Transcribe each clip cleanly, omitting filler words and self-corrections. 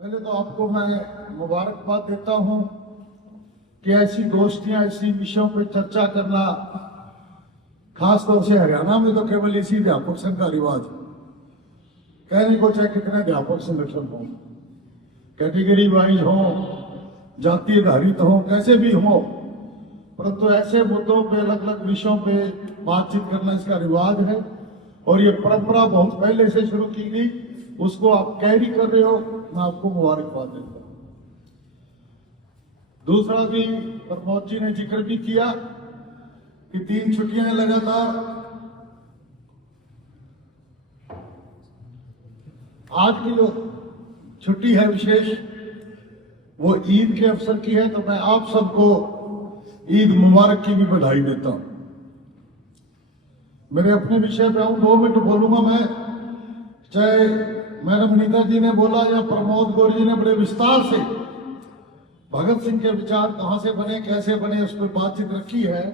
पहले तो आपको मैं मुबारकबाद देता हूं कि ऐसी गोष्ठियां ऐसी विषयों पर चर्चा करना, खासतौर से हरियाणा में तो केवल इसी अध्यापक संघ का रिवाज है। कहने को चाहे कितने अध्यापक संगठन हो, कैटेगरी वाइज हो, जाति आधारित हो, कैसे भी हो, परंतु ऐसे मुद्दों पे अलग अलग विषयों पे बातचीत करना इसका रिवाज है और ये परंपरा बहुत पहले से शुरू की गई। उसको आप कैरी कर रहे हो, मैं आपको मुबारकबाद देता हूं। दूसरा भी प्रमोद जी ने जिक्र भी किया कि 3 छुट्टियां लगातार, आज की जो छुट्टी है विशेष वो ईद के अवसर की है, तो मैं आप सबको ईद मुबारक की भी बधाई देता हूं। मेरे अपने विषय पे आऊं, 2 मिनट बोलूंगा मैं। चाहे मैडम नीता जी ने बोला या प्रमोद गौर जी ने बड़े विस्तार से भगत सिंह के विचार कहां से बने, कैसे बने, उस पर बातचीत रखी है,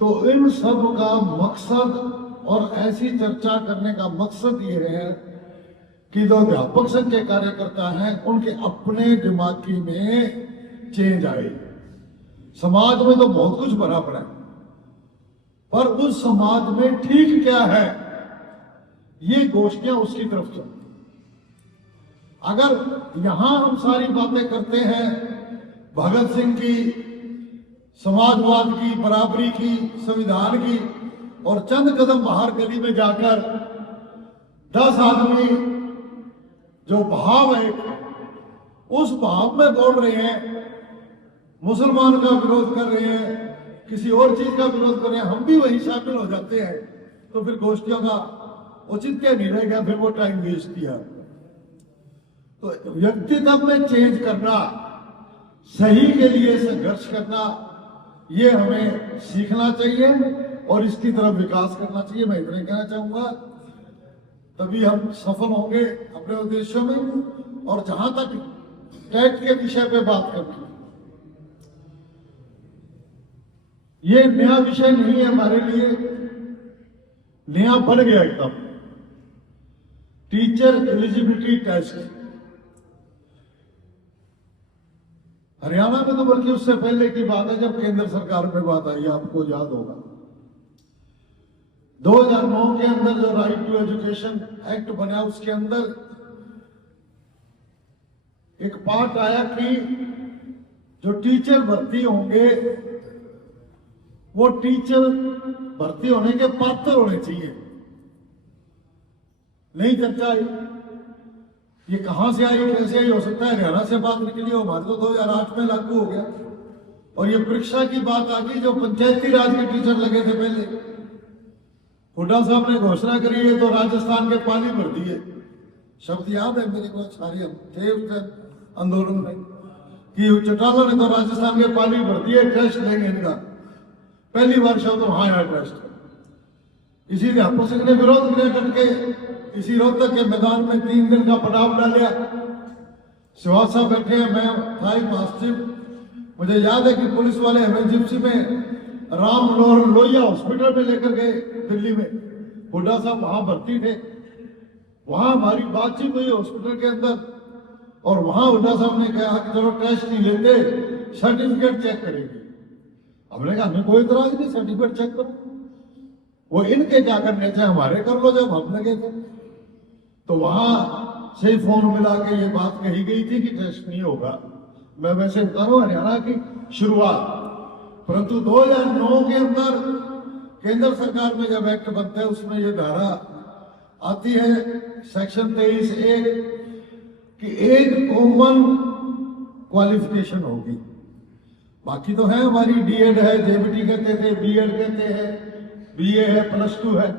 तो इन सब का मकसद और ऐसी चर्चा करने का मकसद ये है कि जो अध्यापक संघ के कार्यकर्ता हैं उनके अपने दिमागी में चेंज आए। समाज में तो बहुत कुछ भरा पड़ा है, पर उस समाज में ठीक क्या है, ये गोष्ठियां उसकी तरफ चल। अगर यहां हम सारी बातें करते हैं भगत सिंह की, समाजवाद की, बराबरी की, संविधान की, और चंद कदम बाहर गली में जाकर 10 आदमी जो भाव है उस भाव में बोल रहे हैं, मुसलमान का विरोध कर रहे हैं, किसी और चीज का विरोध कर रहे हैं, हम भी वही शामिल हो जाते हैं, तो फिर गोष्ठियों का औचित्य नहीं रहेगा, फिर वो टाइम वेस्ट किया। तो व्यक्तित्व में चेंज करना, सही के लिए संघर्ष करना, ये हमें सीखना चाहिए और इसकी तरफ विकास करना चाहिए। मैं इतना कहना चाहूंगा, तभी हम सफल होंगे अपने उद्देश्यों में। और जहां तक टेट के विषय पे बात करनी, ये नया विषय नहीं है हमारे लिए, नया बन गया एकदम। टीचर एलिजिबिलिटी टेस्ट हरियाणा में तो बल्कि उससे पहले की बात है जब केंद्र सरकार में बात आई, आपको याद होगा 2009 के अंदर जो राइट टू एजुकेशन एक्ट बना, उसके अंदर एक पार्ट आया कि जो टीचर भर्ती होंगे वो टीचर भर्ती होने के पात्र होने चाहिए। नई चर्चा आई, ये कहां से आई, कैसे आई, हो सकता है हरियाणा से बात निकली हो, हमारे तो 2008 में लागू हो गया। और ये परीक्षा की बात आ गई, जो पंचायती राज के टीचर लगे थे पहले, हुड्डा साहब ने घोषणा करी है तो राजस्थान के पानी भर दिए। शब्द याद है मेरे को, सारे हम थे उस आंदोलन में, कि चौटाला ने तो राजस्थान के पानी भर दिए, टेस्ट लेंगे इनका। पहली बार शब्द वहां आया टेस्ट। इसी अध्यापक संघ ने विरोध किया करके, इसी रोहतक के मैदान में 3 दिन का पड़ाव डाला। सिवासा साहब बैठे हैं, मैं था पास्टिव। मुझे याद है कि पुलिस वाले हमें जिप्सी में राम मनोहर लोहिया हॉस्पिटल में लेकर गए दिल्ली में। हुड्डा साहब वहां भर्ती थे, वहां हमारी बातचीत हुई हॉस्पिटल के अंदर, और वहां हुड्डा साहब ने कहा कि चलो टेस्ट नहीं लेते, सर्टिफिकेट चेक करेंगे। हमने कहा हमें कोई इतराज नहीं, सर्टिफिकेट चेक करो। वो इनके क्या करने थे, हमारे कर लो जब हम लगे थे। तो वहां से फोन मिला के ये बात कही गई थी कि टेस्ट नहीं होगा। मैं वैसे बता रहा हूं हरियाणा की शुरुआत, परंतु 2009 के अंदर केंद्र सरकार में जब एक्ट बनता है उसमें ये धारा आती है, सेक्शन 23A, कि एक कॉमन क्वालिफिकेशन होगी। बाकी तो है हमारी डीएड है, जेबीटी कहते थे, बीएड कहते हैं, बीए है, +2 है,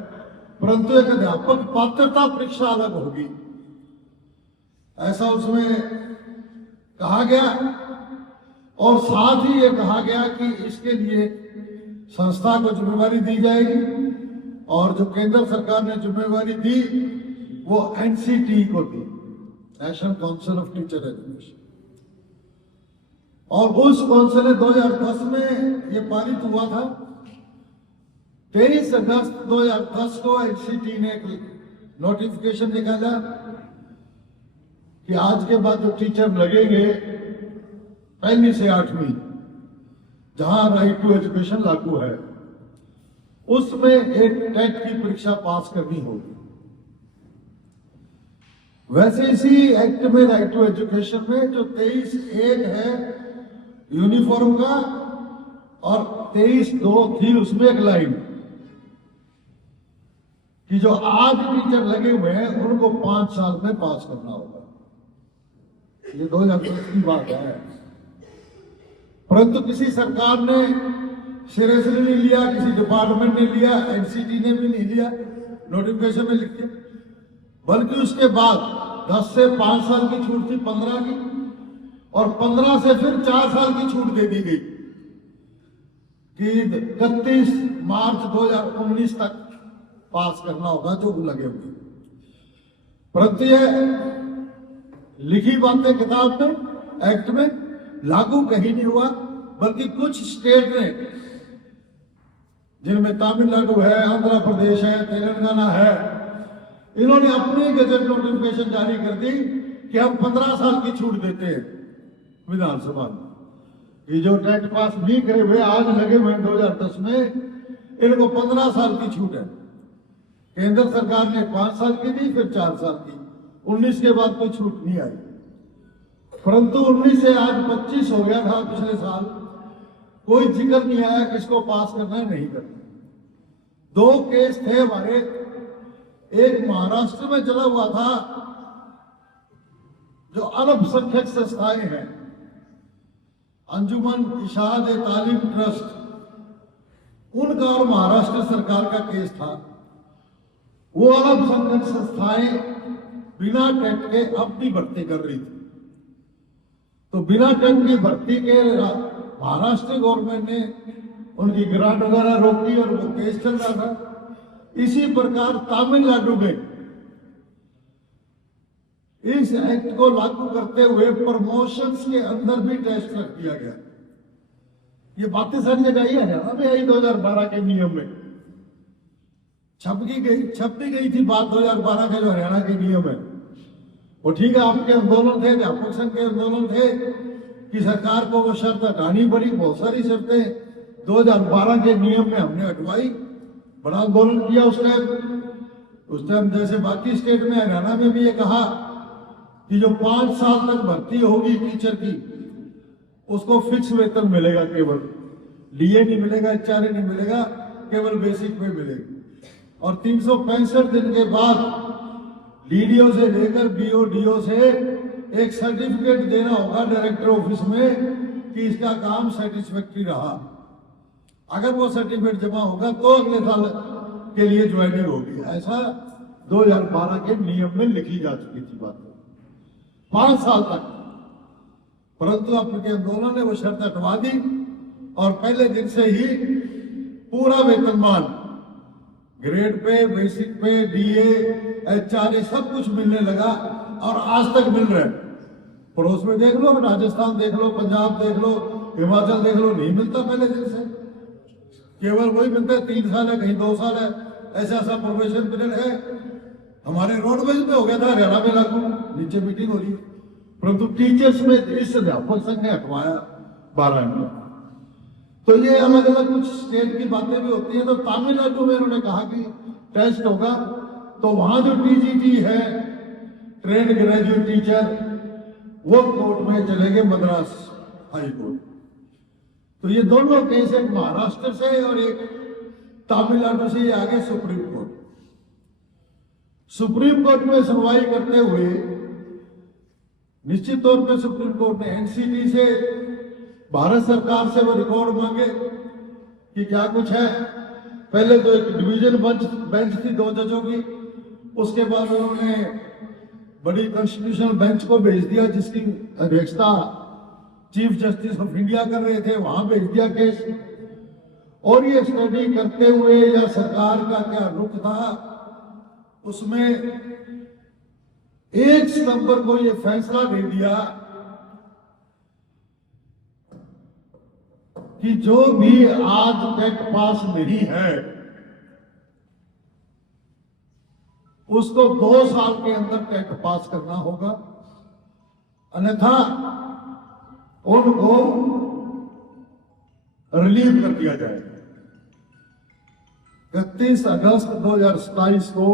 परंतु एक अध्यापक पात्रता परीक्षा अलग होगी, ऐसा उसमें कहा गया। और साथ ही ये कहा गया कि इसके लिए संस्था को जिम्मेवारी दी जाएगी, और जो केंद्र सरकार ने जिम्मेवारी दी वो एनसीटी को दी, national council of teacher education. और उस काउंसिल ने 2010 में ये पारित हुआ था। 23 अगस्त 2010 को एनसीटी ने एक नोटिफिकेशन निकाला कि आज के बाद जो टीचर लगेंगे 1 से 8वीं, जहां राइट टू एजुकेशन लागू है, उसमें एक टेट की परीक्षा पास करनी होगी। वैसे इसी एक्ट में राइट टू एजुकेशन में जो 23(1) है यूनिफॉर्म का और 23(2) थी उसमें एक लाइन कि जो आज टीचर लगे हुए हैं उनको 5 साल में पास करना होगा। ये 2010 की बात है, परंतु किसी सरकार ने सीरियसली नहीं लिया, किसी डिपार्टमेंट ने लिया, एनसीटी ने भी नहीं लिया, नोटिफिकेशन में लिख दिया। बल्कि उसके बाद 10 से 5 साल की छूट थी 15 की, और 15 से फिर 4 साल की छूट दे दी गई कि 31 मार्च 2019 तक पास करना होगा जो लगे हुए। परंतु ये लिखी बातें किताब में, एक्ट में लागू कहीं नहीं हुआ, बल्कि कुछ स्टेट ने, जिनमें तमिलनाडु है, आंध्र प्रदेश है, तेलंगाना है, इन्होंने अपनी गजट नोटिफिकेशन जारी कर दी कि हम 15 साल की छूट देते हैं विधानसभा में। ये जो टेट पास नहीं करे हुए आज लगे हुए 2010 में, इनको 15 साल की छूट है। केंद्र सरकार ने 5 साल की दी, फिर 4 साल की, 19 के बाद कोई छूट नहीं आई। परंतु 19 से आज 25 हो गया था पिछले साल, कोई जिक्र नहीं आया किसको पास करना है नहीं करना। 2 केस थे हमारे, एक महाराष्ट्र में चला हुआ था, जो अल्पसंख्यक संस्थाएं हैं, अंजुमन इशाद ए तालीम ट्रस्ट, उनका और महाराष्ट्र सरकार का केस था। वो अल्पसंख्यक संस्थाएं बिना टेट के अपनी भर्ती कर रही थी, तो बिना टेट की भर्ती के महाराष्ट्र गवर्नमेंट ने उनकी ग्रांट वगैरह रोकी और वो केस चल रहा था। इसी प्रकार तमिलनाडु में इस एक्ट को लागू करते हुए प्रमोशंस के अंदर भी टेस्ट रख दिया गया। ये बातें सारी जगह ही हरियाणा में आई 2012 के नियम में छप भी गई थी बात 2012 के जो हरियाणा के नियम है। वो ठीक है, आपके आंदोलन थे, अध्यापक संघ के आंदोलन थे कि सरकार को वो शर्त हटानी पड़ी। बहुत सारी शर्तें 2012 के नियम में हमने हटवाई, बड़ा आंदोलन किया उस टाइम जैसे बाकी स्टेट में, हरियाणा में भी ये कहा कि जो 5 साल तक भर्ती होगी टीचर की, उसको फिक्स वेतन मिलेगा, केवल डीए नहीं मिलेगा, एचआरए नहीं मिलेगा, केवल बेसिक पे मिलेगी। और 365 दिन के बाद डीडीओ से लेकर बीओडीओ से एक सर्टिफिकेट देना होगा डायरेक्टर ऑफिस में कि इसका काम सेटिस्फैक्टरी रहा। अगर वो सर्टिफिकेट जमा होगा तो अगले साल के लिए ज्वाइनिंग होगी। ऐसा 2012 के नियम में लिखी जा चुकी थी बात, 5 साल तक। परंतु आपके आंदोलन ने वो शर्त हटवा दी और पहले दिन से ही पूरा वेतनमान ग्रेड पे, बेसिक पे, डीए, एचआरए सब कुछ मिलने लगा और आज तक मिल रहा है। पड़ोस में देख लो, राजस्थान देख लो, पंजाब देख लो, हिमाचल देख लो, नहीं मिलता पहले दिन से, केवल वही मिलता है 3 साल है, कहीं 2 साल है, ऐसा प्रोबेशन पीरियड है। हमारे रोडवेज में हो गया था, हरियाणा में लागू, नीचे मीटिंग हो रही है। परंतु टीचर्स में इस अध्यापक संघ ने हटवाया 12 में। तो ये अलग अलग कुछ स्टेट की बातें भी होती हैं। तो तमिलनाडु में उन्होंने कहा कि टेस्ट होगा, तो वहां जो टीजीटी है, ट्रेंड ग्रेजुएट टीचर, वो कोर्ट में चले गए, मद्रास हाई कोर्ट। तो ये दोनों केस, एक महाराष्ट्र से और एक तमिलनाडु से, ये आगे सुप्रीम कोर्ट। सुप्रीम कोर्ट में सुनवाई करते हुए निश्चित तौर पे सुप्रीम कोर्ट ने एनसीटी से, भारत सरकार से वो रिकॉर्ड मांगे कि क्या कुछ है। पहले तो एक डिवीजन बेंच थी 2 जजों की, उसके बाद उन्होंने बड़ी कॉन्स्टिट्यूशनल बेंच को भेज दिया, जिसकी अध्यक्षता चीफ जस्टिस ऑफ इंडिया कर रहे थे, वहां भेज दिया केस। और ये स्टडी करते हुए या सरकार का क्या रुख था, उसमें 1 सितंबर को ये फैसला दे दिया कि जो भी आज टेट पास नहीं है उसको 2 साल के अंदर टेट पास करना होगा। अन्यथा उनको रिलीव कर दिया जाएगा। 31 अगस्त 2027 को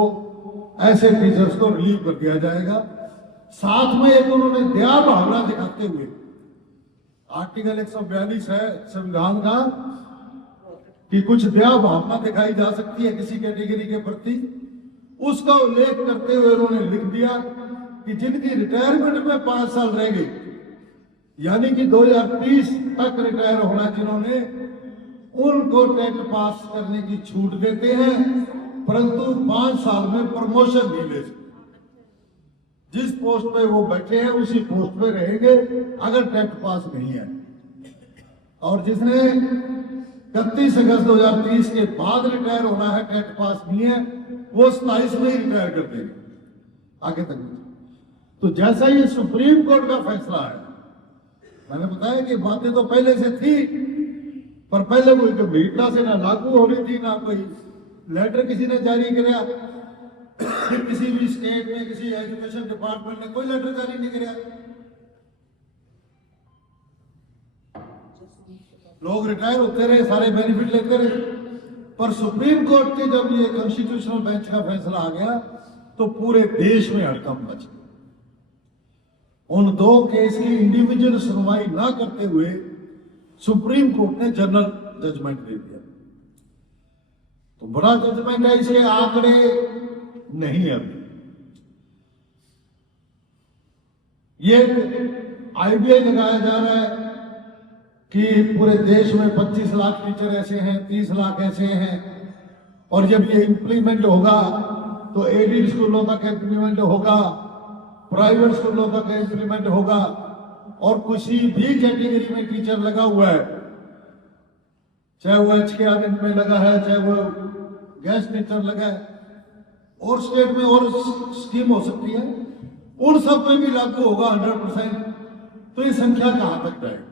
ऐसे टीचर्स को रिलीव कर दिया जाएगा। साथ में एक उन्होंने दया भावना दिखाते हुए, आर्टिकल 142 है संविधान का कि कुछ दया भावना दिखाई जा सकती है किसी कैटेगरी के प्रति, उसका उल्लेख करते हुए उन्होंने लिख दिया कि जिनकी रिटायरमेंट में 5 साल रह गई, यानी कि 2030 तक रिटायर होना जिन्होंने, उनको टेट पास करने की छूट देते हैं, परंतु 5 साल में प्रमोशन नहीं ले सकते। जिस पोस्ट पे वो बैठे हैं उसी पोस्ट पे रहेंगे अगर टेट पास नहीं है। और जिसने 31 अगस्त 2030 के बाद रिटायर होना है, टेट पास नहीं है, वो 27 में ही रिटायर कर देंगे आगे तक। तो जैसा ये सुप्रीम कोर्ट का फैसला है, मैंने बताया कि बातें तो पहले से थी, पर पहले कोई गंभीरता से ना लागू हो रही थी, ना कोई लेटर किसी ने जारी किया, किसी भी स्टेट में किसी एजुकेशन डिपार्टमेंट ने कोई लेटर जारी नहीं किया। लोग रिटायर होते रहे, सारे बेनिफिट लेते रहे, पर सुप्रीम कोर्ट के जब ये कॉन्स्टिट्यूशनल बेंच का फैसला आ गया तो पूरे देश में हड़कंप मच गया। उन 2 केस की इंडिविजुअल सुनवाई ना करते हुए सुप्रीम कोर्ट ने जनरल जजमेंट दे दिया। तो बड़ा जजमेंट है, इसके आंकड़े नहीं है अभी। ये आईबीआई लगाया जा रहा है कि पूरे देश में 25 लाख टीचर ऐसे हैं, 30 लाख ऐसे हैं, और जब ये इंप्लीमेंट होगा तो एडेड स्कूलों तक इंप्लीमेंट होगा, प्राइवेट स्कूलों तक इंप्लीमेंट होगा, और किसी भी कैटेगरी में टीचर लगा हुआ है, चाहे वो HKRN में लगा है, चाहे वो गेस्ट टीचर लगा है, और स्टेट में और स्कीम हो सकती है, उन सब पे भी लागू होगा 100%। तो ये संख्या कहां तक जाएगी?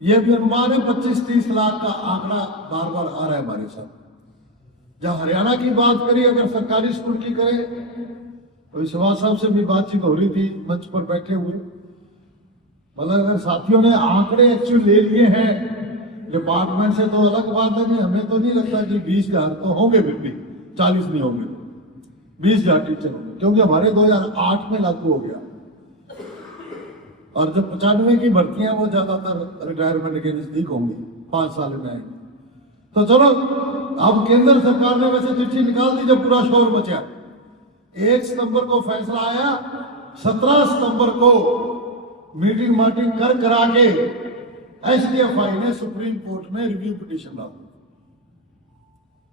ये भी अनुमान है 25-30 लाख का आंकड़ा बार बार आ रहा है हमारे साथ। जहां हरियाणा की बात करें, अगर सरकारी स्कूल की करें, तो विश्वास साहब से भी बातचीत हो रही थी मंच पर बैठे हुए, मतलब अगर साथियों ने आंकड़े एक्चुअली ले लिए हैं डिपार्टमेंट से तो अलग बात है, कि हमें तो नहीं लगता कि 20,000 तो होंगे, फिर भी 40 नहीं होंगे, 20,000 टीचर होंगे, क्योंकि हमारे 2008 में लागू हो गया। और जो 95 की भर्तियां वो ज्यादातर रिटायरमेंट के नजदीक होंगी, 5 साल में आएंगे। तो चलो, अब केंद्र सरकार ने वैसे चिट्ठी निकाल दी, जब पूरा शोर मचा। 1 सितंबर को फैसला आया, 17 सितंबर को मीटिंग मार्टिंग कर करा के SDFI ने सुप्रीम कोर्ट में रिव्यू पिटीशन डाल दी।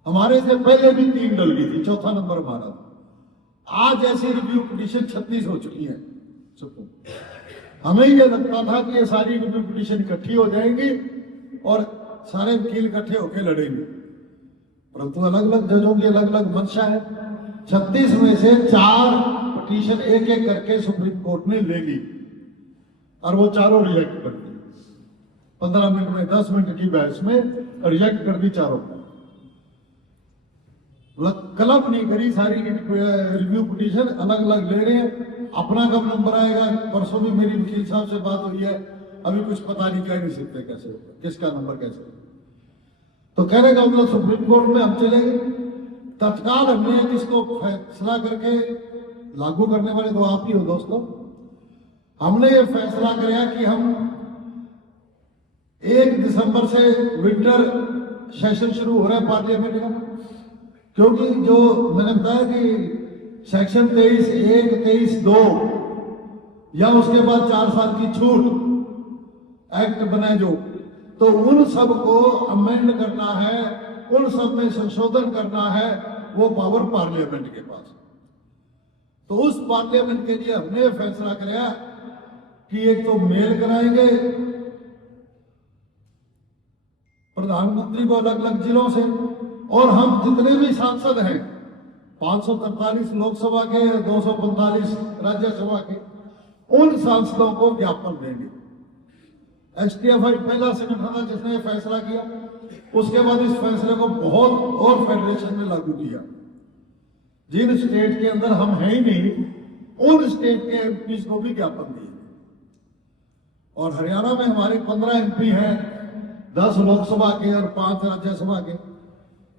हमारे से पहले भी 3 डल गई थी, 4था नंबर हमारा था। आज ऐसी रिव्यू पिटीशन 36 हो चुकी है सुप्रीम। हमें ये लगता था कि ये सारी रिव्यू पिटीशन इकट्ठी हो जाएंगी और सारे वकील इकट्ठे होकर लड़ेंगे, परंतु अलग अलग जजों की अलग अलग मंशा है। 36 में से 4 पिटीशन एक एक करके सुप्रीम कोर्ट ने ले ली और वो चारों रिजेक्ट कर दी। 15 मिनट में, 10 मिनट की बहस में रिजेक्ट कर दी चारों। क्लब नहीं करी, सारी रिव्यू पिटीशन अलग अलग ले रहे हैं। अपना कब नंबर आएगा? परसों भी मेरी वकील साहब से बात हुई है, अभी कुछ पता नहीं, कह नहीं सकते कैसे होगा, किसका नंबर कैसे। तो कहने का मतलब सुप्रीम कोर्ट में हम चलेंगे। तत्काल हमने इसको फैसला करके लागू करने वाले तो आप ही हो दोस्तों। हमने ये फैसला किया कि हम 1 दिसंबर से विंटर सेशन शुरू हो रहा है पार्लियामेंट का, क्योंकि जो मैंने बताया कि सेक्शन 23(1), 23(2) या उसके बाद 4 साल की छूट एक्ट बने जो, तो उन सब को अमेंड करना है, उन सब में संशोधन करना है, वो पावर पार्लियामेंट के पास। तो उस पार्लियामेंट के लिए हमने फैसला किया कि एक तो मेल कराएंगे प्रधानमंत्री को अलग अलग जिलों से, और हम जितने भी सांसद हैं 543 लोकसभा के, 245 राज्यसभा के, उन सांसदों को ज्ञापन देंगे। SDFI पहला संगठन था जिसने यह फैसला किया। उसके बाद इस फैसले को बहुत और फेडरेशन ने लागू किया। जिन स्टेट के अंदर हम हैं ही नहीं, उन स्टेट के एमपी को भी ज्ञापन दिए। और हरियाणा में हमारे 15 एमपी हैं, 10 लोकसभा के और 5 राज्यसभा के।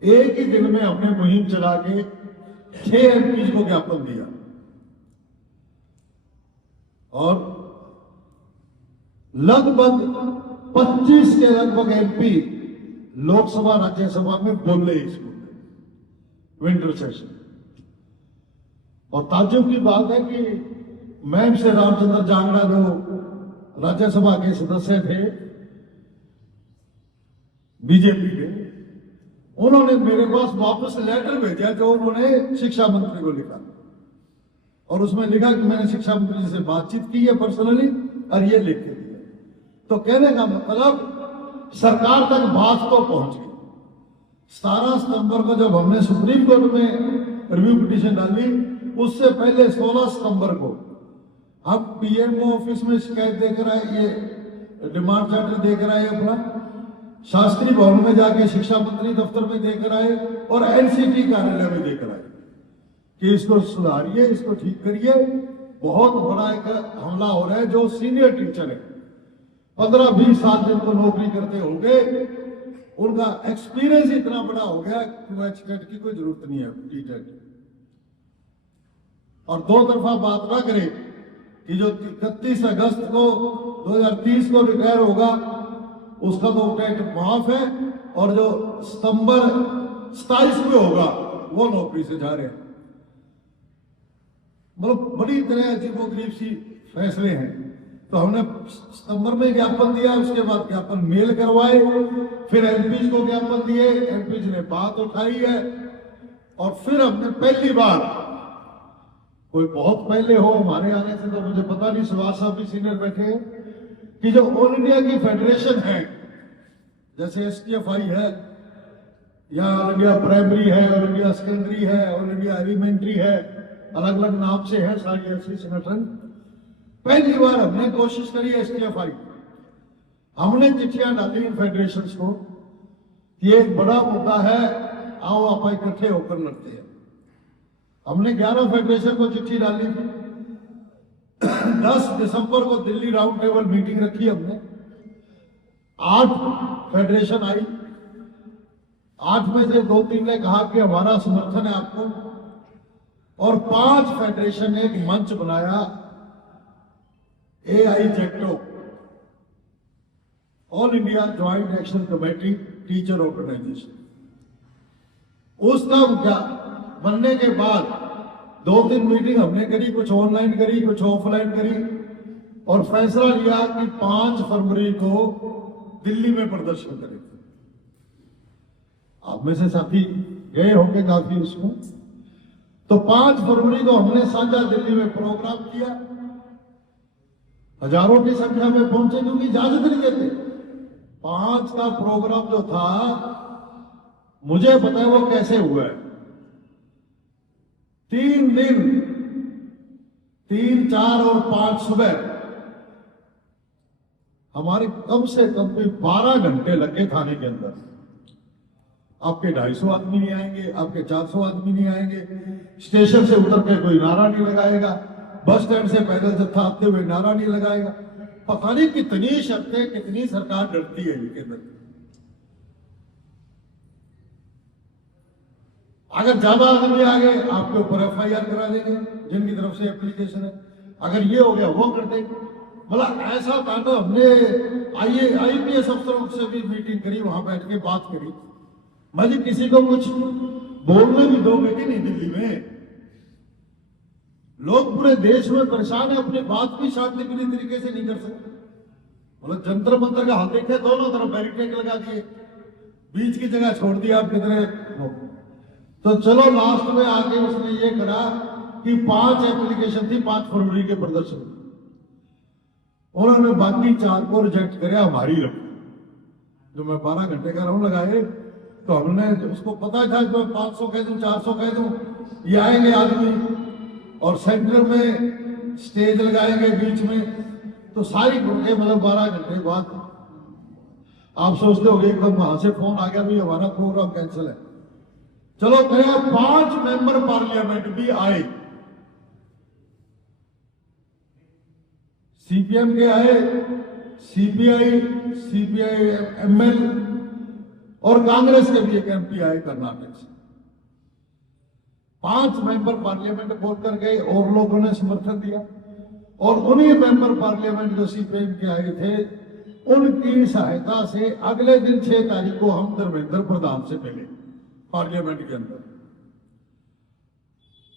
एक ही दिन में हमने मुहिम चला के 6 एमपी को ज्ञापन दिया और लगभग 25 के लगभग एमपी लोकसभा राज्यसभा में बोले इसको विंटर सेशन। और ताज्जुब की बात है कि मैम से रामचंद्र जांगड़ा जो राज्यसभा के सदस्य थे बीजेपी के, उन्होंने मेरे पास वापस लेटर भेजा जो उन्होंने शिक्षा मंत्री को लिखा और उसमें लिखा कि मैंने शिक्षा मंत्री से बातचीत की है पर्सनली और ये लिख के दिया। तो कहने का मतलब सरकार तक बात तो पहुंच गई। 17 सितंबर को जब हमने सुप्रीम कोर्ट में रिव्यू पिटीशन डाली, उससे पहले 16 सितंबर को हम पीएमओ ऑफिस में शिकायत देकर आए, ये डिमांड चार्टर देकर आए, अपना शास्त्री भवन में जाके शिक्षा मंत्री दफ्तर में देकर आए और एनसीटी कार्यालय में देकर आए कि इसको सुधारिए, इसको ठीक करिए। बहुत बड़ा एक हमला हो रहा है। जो सीनियर टीचर है 15-20 साल जिनको नौकरी करते होंगे, उनका एक्सपीरियंस इतना बड़ा हो गया कि वो एचटेट की कोई जरूरत नहीं है टीचर की। और दो तरफा बात ना करें कि जो 31 अगस्त को 2030 को रिटायर होगा उसका तो टेट माफ है, और जो सितंबर 27 में होगा वो नौकरी से जा रहे हैं। मतलब बड़ी तरह अजीबोगरीब सी फैसले हैं। तो हमने सितंबर में ज्ञापन दिया, उसके बाद ज्ञापन मेल करवाए, फिर एमपी को ज्ञापन दिए, एमपी ने बात उठाई है। और फिर हमने पहली बार, कोई बहुत पहले हो हमारे आने से तो मुझे पता नहीं, सुभाष साहब भी सीनियर बैठे हैं, कि जो ऑल इंडिया की फेडरेशन है, जैसे एसटीएफआई है या ऑल इंडिया प्राइमरी है, ऑल इंडिया सेकेंडरी है, ऑल इंडिया एलिमेंट्री है, अलग अलग नाम से है सारी ऐसी संगठन। पहली बार हमने कोशिश करी एसटीएफआई, हमने चिट्ठियां डाली इन फेडरेशन को कि एक बड़ा मुद्दा है, आओ आप इकट्ठे होकर लड़ते हैं। हमने 11 फेडरेशन को चिट्ठी डाली थी। 10 दिसंबर को दिल्ली राउंड टेबल मीटिंग रखी हमने। 8 फेडरेशन आई, 8 में से 2-3 ने कहा कि हमारा समर्थन है आपको, और 5 फेडरेशन ने एक मंच बनाया, AIJETO, all India joint action committee teacher organisation. उसका बनने के बाद 2-3 मीटिंग हमने करी, कुछ ऑनलाइन करी, कुछ ऑफलाइन करी, और फैसला लिया कि 5 फरवरी को दिल्ली में प्रदर्शन करेंगे। आप में से साथी गए होंगे काफी उसमें। तो 5 फरवरी को हमने साझा दिल्ली में प्रोग्राम किया। हजारों की संख्या में पहुंचे क्योंकि इजाजत नहीं देते। 5 का प्रोग्राम जो था, मुझे पता है वो कैसे हुआ है। 3 दिन, 3, 4 और 5 सुबह हमारे कम से कम भी 12 घंटे लगे थाने के अंदर। आपके 250 आदमी नहीं आएंगे, आपके 400 आदमी नहीं आएंगे, स्टेशन से उतर के कोई नारा नहीं लगाएगा, बस स्टैंड से पैदल जत्था आते हुए नारा नहीं लगाएगा। पता नहीं कितनी शर्तें, कितनी सरकार डरती है इनके अंदर। अगर ज्यादा आदमी आ गए आपके ऊपर FIR करा देंगे जिनकी तरफ से एप्लीकेशन है, अगर ये हो गया वो कर देंगे। मतलब ऐसा था। तो हमने IAS अफसरों से भी मीटिंग करी, वहां बैठ के बात करी, भाई किसी को कुछ बोलने भी दोगे कि नहीं। दिल्ली में लोग पूरे देश में परेशान है, अपनी बात भी शांतिपूर्ण तरीके से नहीं कर सकते। मतलब जंतर मंतर का हाल देखे, दोनों तरफ बैरिकेड लगा दिए, बीच की जगह छोड़ दिया आप कितने। तो चलो लास्ट में आके उसने ये करा कि 5 एप्लीकेशन थी 5 फरवरी के प्रदर्शन, उन्होंने बाकी 4 को रिजेक्ट कराया, हमारी रखी। जो मैं 12 घंटे का राउंड लगाए, तो हमने उसको पता था कि मैं 500 कह दूं, 400 कह दूं, ये आएंगे आदमी, और सेंटर में स्टेज लगाएंगे बीच में। तो सारी घंटे, मतलब 12 घंटे बाद आप सोचते हो एकदम वहां से फोन आ गया, भाई हमारा प्रोग्राम कैंसिल है। चलो गया, 5 मेंबर पार्लियामेंट भी आए, सीपीएम के आए, सीपीआई, एमएल और कांग्रेस के भी एक एमपी आए कर्नाटक से। 5 मेंबर पार्लियामेंट वोट कर गए और लोगों ने समर्थन दिया। और उन्हीं मेंबर पार्लियामेंट जो सीपीएम के आए थे, उनकी सहायता से अगले दिन 6 तारीख को हम धर्मेंद्र प्रधान से मिले पार्लियामेंट के अंदर।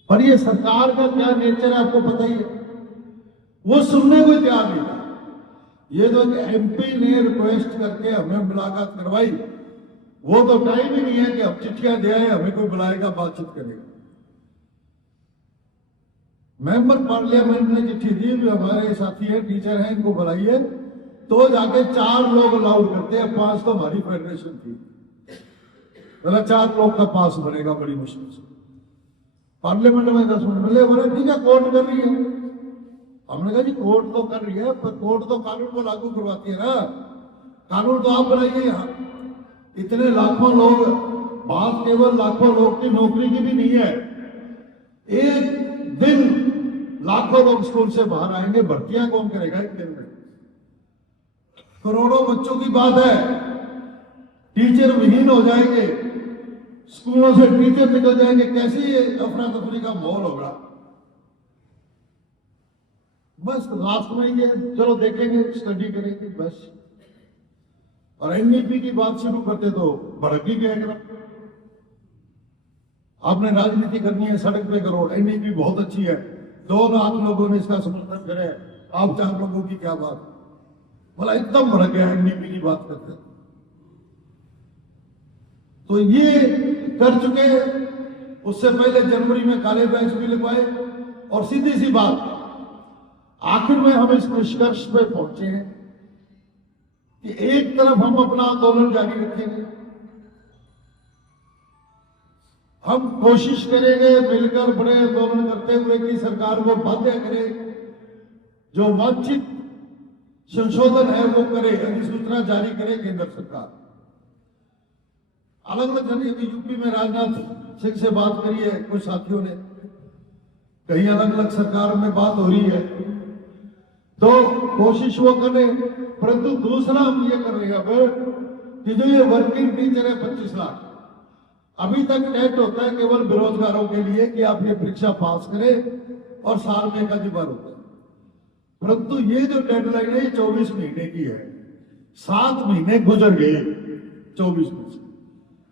पर ये सरकार का क्या नेचर है आपको पता ही है, वो सुनने को तैयार नहीं था। ये जो एमपी ने रिक्वेस्ट करके हमें मुलाकात करवाई, वो तो टाइम ही नहीं है कि हम चिट्ठियां दे आए, हमें कोई बुलाएगा, बातचीत करेगा। मेंबर पार्लियामेंट ने चिट्ठी दी, भी हमारे साथी है, टीचर हैं, इनको बुलाइए, तो जाके 4 लोग अलाउड करते हैं। 5 तो हमारी फेडरेशन थी, मतलब 4 लोग का पास बनेगा बड़ी मुश्किल से। पार्लियामेंट में 10 मिनट मिले, बोले ठीक है कोर्ट कर रही है। हमने कहा जी कोर्ट तो कर रही है, पर कोर्ट तो कानून को लागू करवाती है ना, कानून तो आप बनाइए। यहाँ इतने लाखों लोग, बात केवल लाखों लोग की नौकरी की भी नहीं है। एक दिन लाखों लोग स्कूल से बाहर आएंगे, भर्तियां कौन करेगा एक दिन में? करोड़ों बच्चों की बात है, टीचर विहीन हो जाएंगे, स्कूलों से टीचर निकल जाएंगे, कैसी अफरा तफरी का माहौल होगा। बस लास्ट में ये चलो देखेंगे, स्टडी करेंगे बस। और एनईपी की बात शुरू करते तो भड़क ही गए एकदम। आपने राजनीति करनी है, सड़क पे करो, एनईपी बहुत अच्छी है, 2 लाख लोगों ने इसका समर्थन करे, आप 4 लोगों की क्या बात? बोला एकदम भड़क गया एनईपी की बात करते। तो ये कर चुके, उससे पहले जनवरी में काले बैच भी लगवाए। और सीधी सी बात, आखिर में हम इस निष्कर्ष पे पहुंचे हैं कि एक तरफ हम अपना आंदोलन जारी रखेंगे, हम कोशिश करेंगे मिलकर बड़े आंदोलन करते हुए कि सरकार को बाध्य करें, जो वांछित संशोधन है वो करे, अधिसूचना जारी करे केंद्र सरकार। अलग अलग जगह अभी यूपी में राजनाथ सिंह से बात करी है कुछ साथियों ने, कहीं अलग अलग सरकार में बात हो रही है, तो कोशिश वो करें। परंतु दूसरा हम ये कर रहे हैं अब कि जो ये वर्किंग टीचर है 25 लाख, अभी तक टेट होता है केवल बेरोजगारों के लिए कि आप ये परीक्षा पास करें और साल में 1 आधी बार होता है। परंतु ये जो डेडलाइन है 24 महीने की है, 7 महीने गुजर गए, 24 में से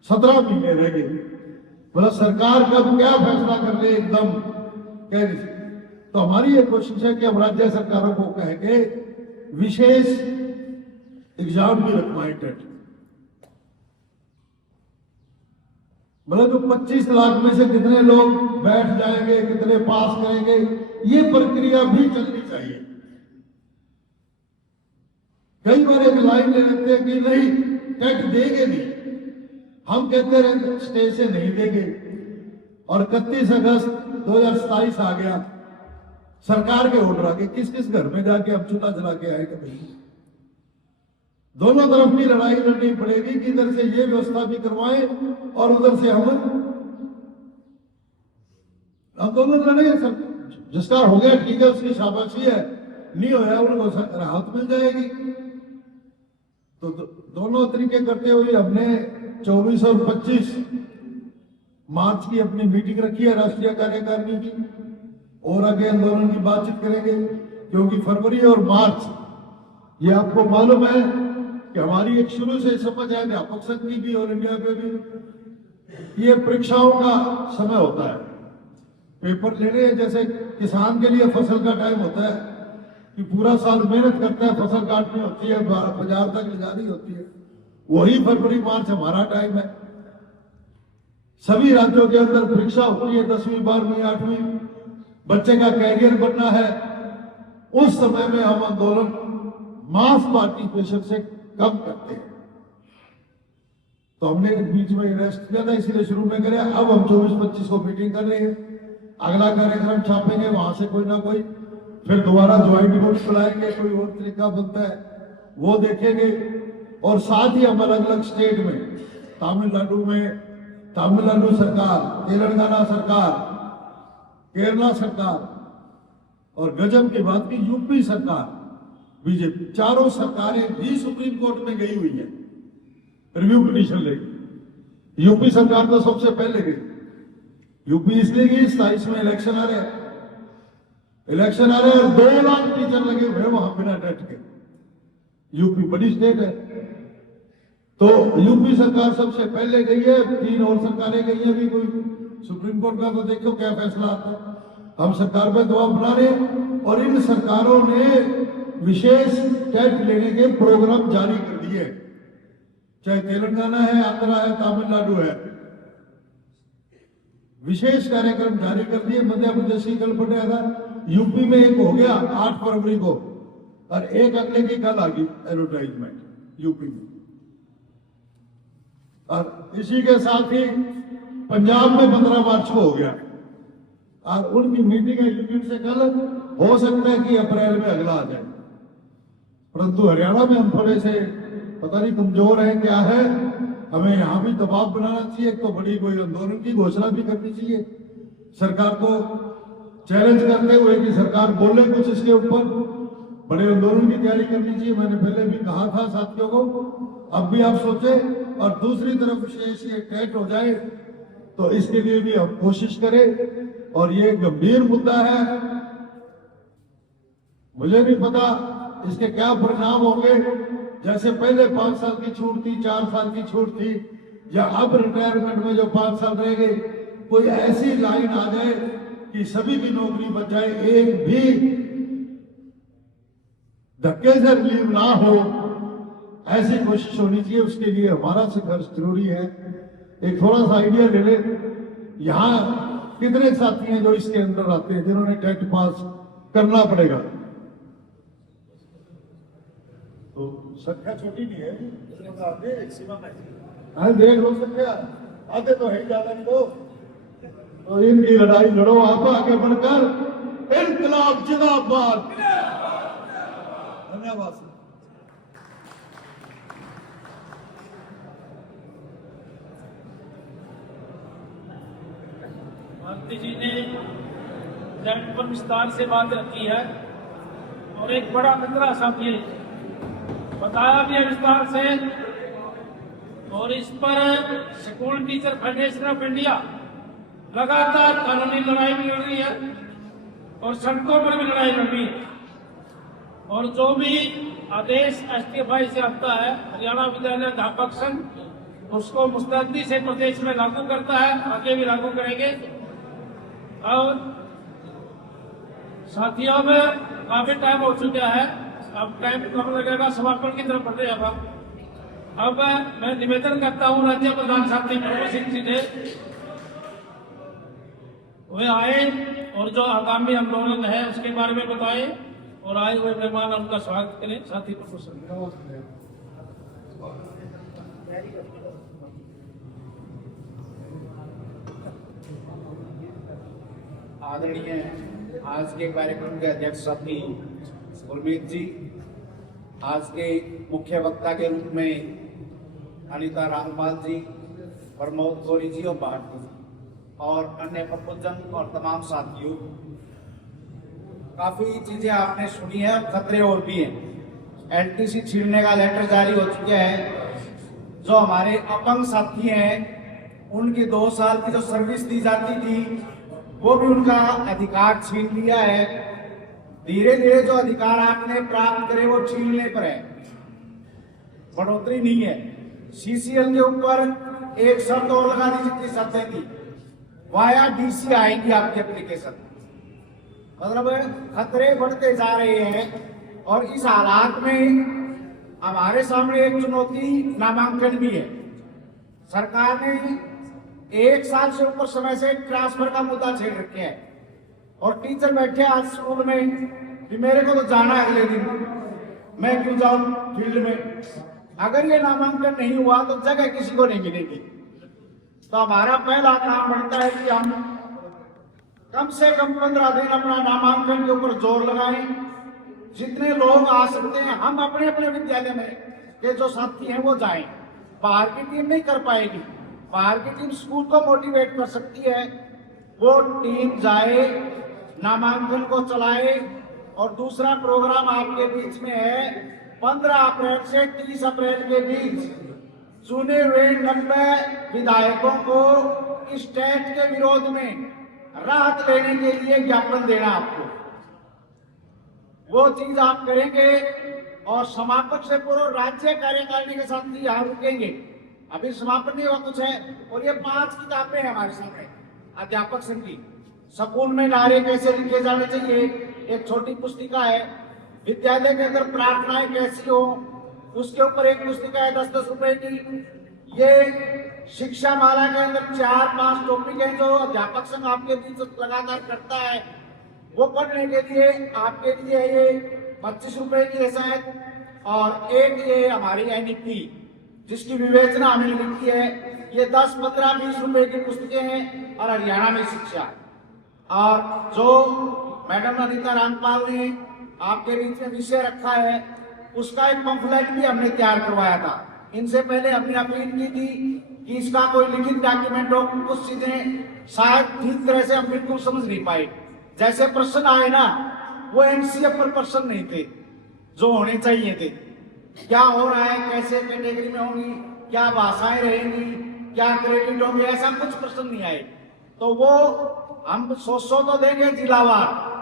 17 महीने रह गए। बोला सरकार कब क्या फैसला कर ले, एकदम कह रही। तो हमारी ये कोशिश है कि हम राज्य सरकारों को कह के विशेष एग्जाम भी रखवाएं टेट। मतलब जो 25 लाख में से कितने लोग बैठ जाएंगे, कितने पास करेंगे, ये प्रक्रिया भी चलनी चाहिए। कई बार एक लाइन ले लेते हैं कि नहीं टेट देंगे नहीं, हम कहते रहे स्टेज से नहीं देंगे, और 31 अगस्त 2027 आ गया, सरकार के ऑर्डर आ गए, किस किस घर में जाके हम चूल्हा जला के आएंगे भाई? दोनों तरफ भी लड़ाई लड़नी पड़ेगी कि इधर से ये व्यवस्था भी करवाएं और उधर से हम दोनों लड़े। जिसका हो गया ठीक है, उसकी शाबाशी है, नहीं होया उनको राहत मिल जाएगी। तो दोनों तरीके करते हुए हमने 24 और 25 मार्च की अपनी मीटिंग रखी है राष्ट्रीय कार्यकारिणी की, और आगे आंदोलन की बातचीत करेंगे। क्योंकि फरवरी और मार्च, ये आपको मालूम है कि हमारी एक शुरू से समझ है, अध्यापक संघ की भी और इंडिया में भी, ये परीक्षाओं का समय होता है। पेपर लेने जैसे किसान के लिए फसल का टाइम होता है कि पूरा साल मेहनत करता है, फसल काटनी होती है, बाजार तक ले जानी होती है, वही फरवरी मार्च हमारा टाइम है। सभी राज्यों के अंदर परीक्षा होती है, 10वीं 12वीं 8वीं, बच्चे का कैरियर बनना है। उस समय में हम आंदोलन मास पार्टिसिपेशन से कम करते हैं। तो हमने बीच में रेस्ट किया था, इसीलिए शुरू में करें। अब हम 24-25 को मीटिंग कर रहे हैं, अगला कार्यक्रम छापेंगे, वहां से कोई ना कोई फिर दोबारा ज्वाइंट बोर्ड बुलाएंगे, कोई और तरीका बनता है वो देखेंगे। और साथ ही हम अलग अलग स्टेट में, तमिलनाडु में तमिलनाडु सरकार, तेलंगाना सरकार, केरला सरकार, और गजब की बात की यूपी सरकार, बीजेपी, चारों सरकारें भी सुप्रीम कोर्ट में गई हुई है रिव्यू पिटीशन लेके। यूपी सरकार तो सबसे पहले गई। यूपी इसलिए गई, 27 में इलेक्शन आ रहे हैं, इलेक्शन आ रहे हैं और 2 लाख टीचर लगे हुए वहां बिना टेट के। यूपी बड़ी स्टेट है, तो यूपी सरकार सबसे पहले गई है। 3 और सरकारें गई है अभी, कोई सुप्रीम कोर्ट का तो देखो क्या फैसला आता है। हम सरकार पर दबाव बना रहे हैं और इन सरकारों ने विशेष टेट लेने के प्रोग्राम जारी कर दिए, चाहे तेलंगाना है, आंध्रा है, तमिलनाडु है, विशेष कार्यक्रम जारी कर दिए। मध्य प्रदेश की कल पढ़ा था, यूपी में एक हो गया 8 फरवरी को और एक अगले की कल आ गई एडवर्टाइजमेंट यूपी में। और इसी के साथ ही पंजाब में 15 मार्च को हो गया और उनकी मीटिंग है यूनियन से कल, हो सकता है कि अप्रैल में अगला आ जाए। परंतु हरियाणा में हम थोड़े से पता नहीं कमजोर है क्या है, हमें यहां भी दबाव बनाना चाहिए। तो बड़ी कोई आंदोलन की घोषणा भी करनी चाहिए, सरकार को चैलेंज करते हुए कि सरकार बोले कुछ इसके ऊपर। बड़े आंदोलन की तैयारी करनी चाहिए, मैंने पहले भी कहा था साथियों को, अब भी आप सोचे। और दूसरी तरफ विशेष ये टेट हो जाए तो इसके लिए भी हम कोशिश करें। और ये गंभीर मुद्दा है, मुझे नहीं पता इसके क्या परिणाम होंगे। जैसे पहले 5 साल की छूट थी, 4 साल की छूट थी, या अब रिटायरमेंट में जो 5 साल रह गए, कोई ऐसी लाइन आ जाए कि सभी की नौकरी बच जाए, एक भी धक्के से रिलीव ना हो, ऐसी कोशिश होनी चाहिए। उसके लिए हमारा संघर्ष जरूरी है। एक थोड़ा सा आइडिया ले ले, यहां कितने साथी हैं जो इसके अंदर आते हैं जिन्होंने टेट पास करना पड़ेगा? तो संख्या छोटी नहीं है, देख लो संख्या, आधे तो है, ज्यादा नहीं। तो इनकी लड़ाई लड़ो आप आगे बढ़कर। इनकलाब जिंदाबाद। धन्यवाद। मांती जी ने टेट पर विस्तार से बात रखी है और एक बड़ा खतरा सामने बताया भी है विस्तार से। और इस पर school teacher federation of India लगातार कानूनी लड़ाई भी लड़ रही है और सड़कों पर भी लड़ाई लड़ रही है। और जो भी आदेश STFI से आता है, हरियाणा विद्यालय अध्यापक संघ, उसको मुस्तैदी से प्रदेश में लागू करता है, आगे भी लागू करेंगे। और साथियों में काफी टाइम हो चुका है, अब टाइम कम लगेगा, समापन की तरफ बढ़ रहे हैं। अब मैं निवेदन करता हूं राज्य प्रधान साथी प्रभु सिंह जी ने वे आए और जो आगामी आंदोलन है उसके बारे में बताएं और आए हुए मेहमान उनका स्वागत करें। साथी प्रभु सिंह। आदरणीय आज के कार्यक्रम के अध्यक्ष साथी गुरमीत जी, आज के मुख्य वक्ता के रूप में अनिता रामपाल जी, प्रमोद गौरी जी और भारती जी और अन्य प्रबुद्धजन और तमाम साथियों, काफी चीजें आपने सुनी है और खतरे और भी हैं। LTC छीनने का लेटर जारी हो चुका है। जो हमारे अपंग साथी हैं उनकी 2 साल की जो सर्विस दी जाती थी वो भी उनका अधिकार छीन लिया है। धीरे धीरे जो अधिकार आपने प्राप्त करे वो छीनने पर है, बढ़ोतरी नहीं है। CCL के ऊपर एक शर्त और लगा दी जितनी शर्तें थी, वाया DC आएगी आपकी एप्लीकेशन। मतलब खतरे बढ़ते जा रहे हैं और इस हालात में हमारे सामने एक चुनौती नामांकन भी है। सरकार ने 1 साल से ऊपर समय से ट्रांसफर का मुद्दा छेड़ रखे है और टीचर बैठे आज स्कूल में कि मेरे को तो जाना है अगले दिन, मैं क्यों जाऊं फील्ड में। अगर ये नामांकन नहीं हुआ तो जगह किसी को नहीं मिलेगी। तो हमारा पहला काम बनता है कि हम कम से कम 15 दिन अपना नामांकन के ऊपर जोर लगाएं। जितने लोग आ सकते हैं हम अपने अपने विद्यालय में के जो साथी हैं वो जाएं। बाहर की टीम नहीं कर पाएगी, बाहर की टीम स्कूल को मोटिवेट कर सकती है। वो टीम जाए, नामांकन को चलाए और दूसरा प्रोग्राम आपके बीच में है 15 अप्रैल से 30 अप्रैल के बीच चुने हुए 90 विधायकों को इस टेट के विरोध में राहत लेने के लिए ज्ञापन देना आपको। वो चीज आप करेंगे और समापन से पूर्व राज्य कार्यकारिणी के साथ भी यहाँ रुकेंगे। अभी समापन नहीं हुआ कुछ है। और ये 5 किताबें हैं हमारे सामने अध्यापक संघ की। स्कूल में नारे कैसे लिखे जाने चाहिए, एक छोटी पुस्तिका है। विद्यालय के अंदर प्रार्थनाएं कैसी हो, उसके ऊपर एक पुस्तिका है 10-10 रुपए की। ये शिक्षा माला के अंदर 4-5 टॉपिक हैं जो अध्यापक संघ आपके बीच लगातार करता है। वो पढ़ने के लिए आपके लिए ये 25 रुपए की है शायद। और एक ये हमारी एनईपी जिसकी विवेचना हमने लिखी है, ये 10, 15, 20 रुपए की पुस्तकें हैं। और हरियाणा में शिक्षा, और जो मैडम अनीता रामपाल ने आपके बीच में विषय रखा है, उसका एक पंफलेट भी हमने तैयार करवाया था। इनसे पहले हमने अपील की थी कि इसका कोई लिखित डॉक्यूमेंट हो। कुछ चीजें शायद ठीक तरह से हम बिल्कुल समझ नहीं पाए। जैसे प्रश्न आए ना, वो एनसीएफ पर प्रश्न नहीं थे जो होने चाहिए थे। क्या हो रहा है, कैसे कैटेगरी में होंगी, क्या भाषाएं रहेंगी, क्या क्रेडिट होंगे, ऐसा कुछ प्रश्न नहीं आए। तो वो हम 100 तो देंगे जिलावार,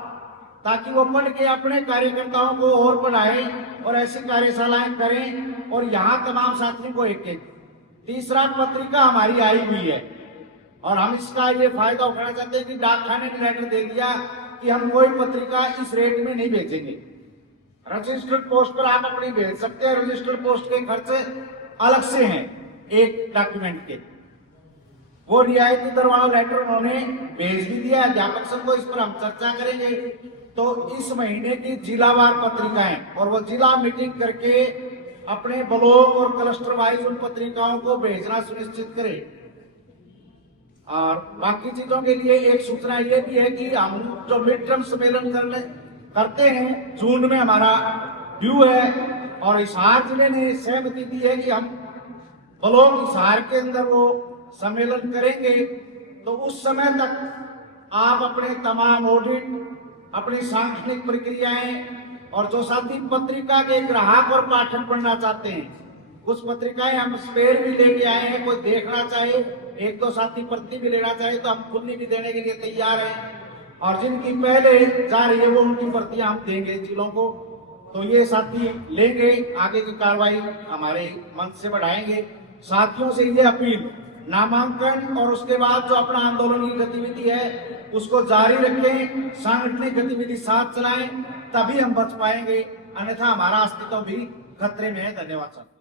ताकि वो पढ़ के अपने कार्यकर्ताओं को और पढ़ाएं और ऐसी कार्यशालाएं करें। और यहाँ तमाम साथियों को एक-एक। तीसरा, पत्रिका हमारी आई हुई है और हम इसका ये फायदा उठाना चाहते हैं कि डाकखाने ने लेटर दे दिया कि हम कोई पत्रिका इस रेट में नहीं बेचेंगे। रजिस्टर्ड पोस्ट पर आप अपनी भेज सकते हैं। रजिस्टर्ड पोस्ट के खर्चे अलग से हैं एक डॉक्यूमेंट के। वो रियायती दर वाला लेटर उन्होंने भेज भी दिया अध्यापक संघ को। इस पर हम चर्चा करेंगे। तो इस महीने की जिलावार पत्रिकाएं, और वो जिला मीटिंग करके अपने ब्लॉक और क्लस्टर वाइज उन पत्रिकाओं को भेजना सुनिश्चित करें। और बाकी चीजों के लिए एक सूचना ये भी है कि हम जो मिड टर्म सम्मेलन करते हैं, जून में हमारा ड्यू है। और हिसार जिले ने सहमति दी है कि हम ब्लॉक हिसार के अंदर वो सम्मेलन करेंगे। तो उस समय तक आप अपने तमाम ऑडिट, अपनी सांख्यिक प्रक्रियाएं, और जो साथी पत्रिका के ग्राहक और पाठक पढ़ना चाहते हैं, कुछ पत्रिकाएं हम स्पेयर भी लेके आए हैं। कोई देखना चाहे, 1-2 साथी प्रति भी लेना चाहे तो हम खुली भी देने के लिए तैयार हैं। और जिनकी पहले जा रही है वो उनकी प्रतियां हम देंगे जिलों को। तो ये साथी लेंगे, आगे की कार्रवाई हमारे मंच से बढ़ाएंगे। साथियों से ये अपील, नामांकन और उसके बाद जो अपना आंदोलन की गतिविधि है उसको जारी रखें, सांगठनिक गतिविधि साथ चलाएं, तभी हम बच पाएंगे। अन्यथा हमारा अस्तित्व भी खतरे में है। धन्यवाद सर।